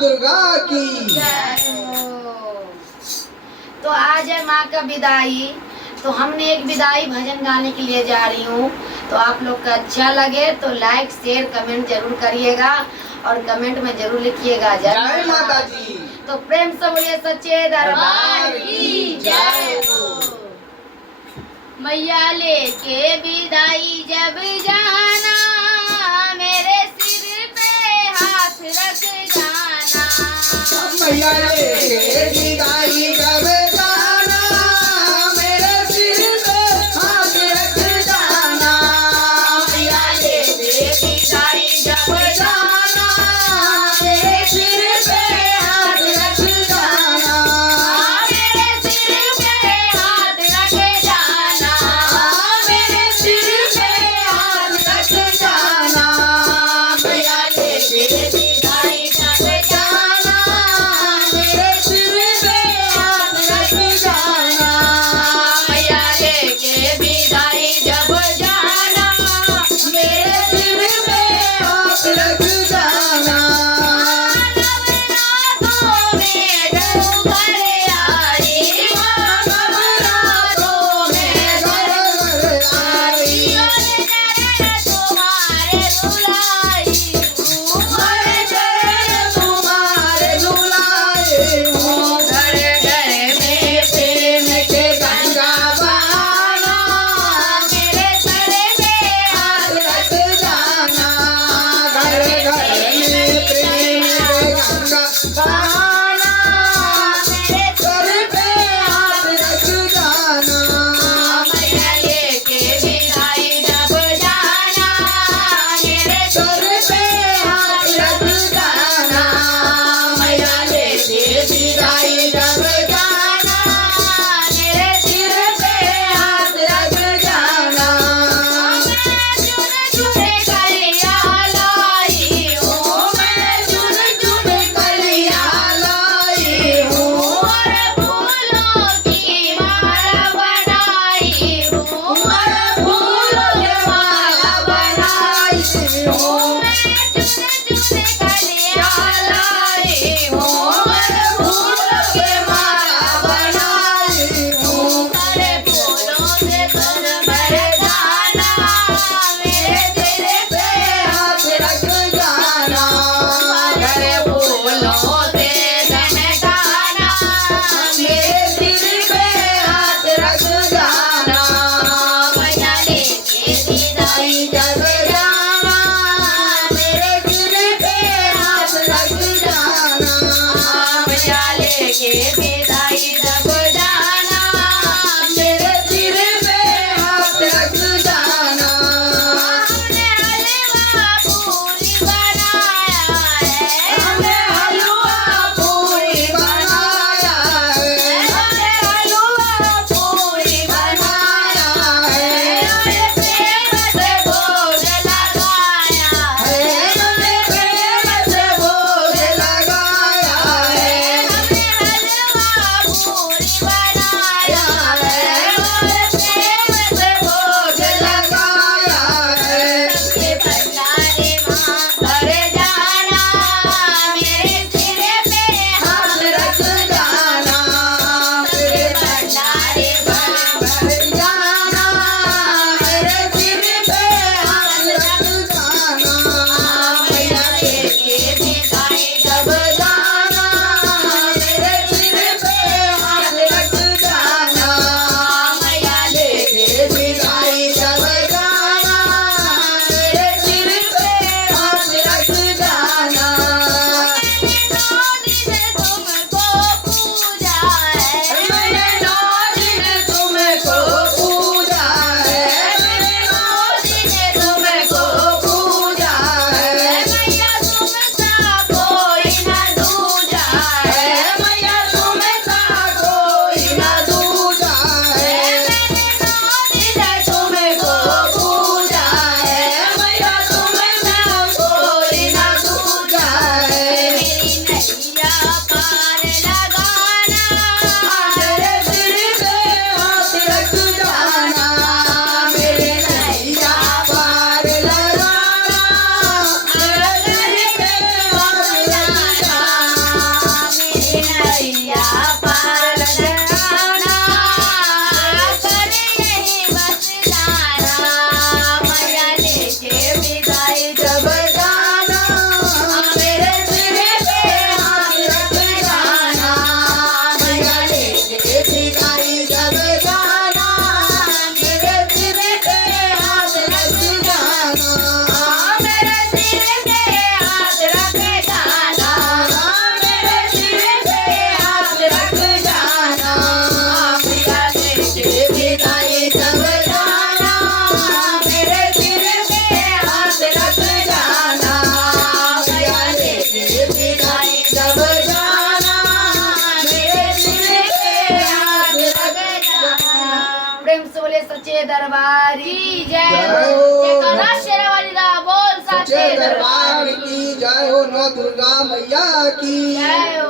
दुर्गा की। तो आज है माँ का विदाई, तो हमने एक विदाई भजन गाने के लिए जा रही हूँ। तो आप लोग का अच्छा लगे तो लाइक शेयर कमेंट जरूर करिएगा और कमेंट में जरूर लिखिएगा जय माता जी। तो प्रेम से बोलिए सच्चे दरबार की जय हो। मैया लेके विदाई जब जाना, मेरे सिर पे हाथ रख जाना। मैया लेके विदाई जब जाना, मेरे सिर पे हाथ रख जाना। मैया लेके विदाई जब जाना, मेरे सिर पे हाथ रख जाना। मेरे सिर पे हाथ रख जाना। मेरे सिर पे दरबार की जय जय हो। हो। जय कान्हा शेरावाली दा बोल सच्चे साचे दरबार की जय हो, नौ दुर्गा मैया की जय हो।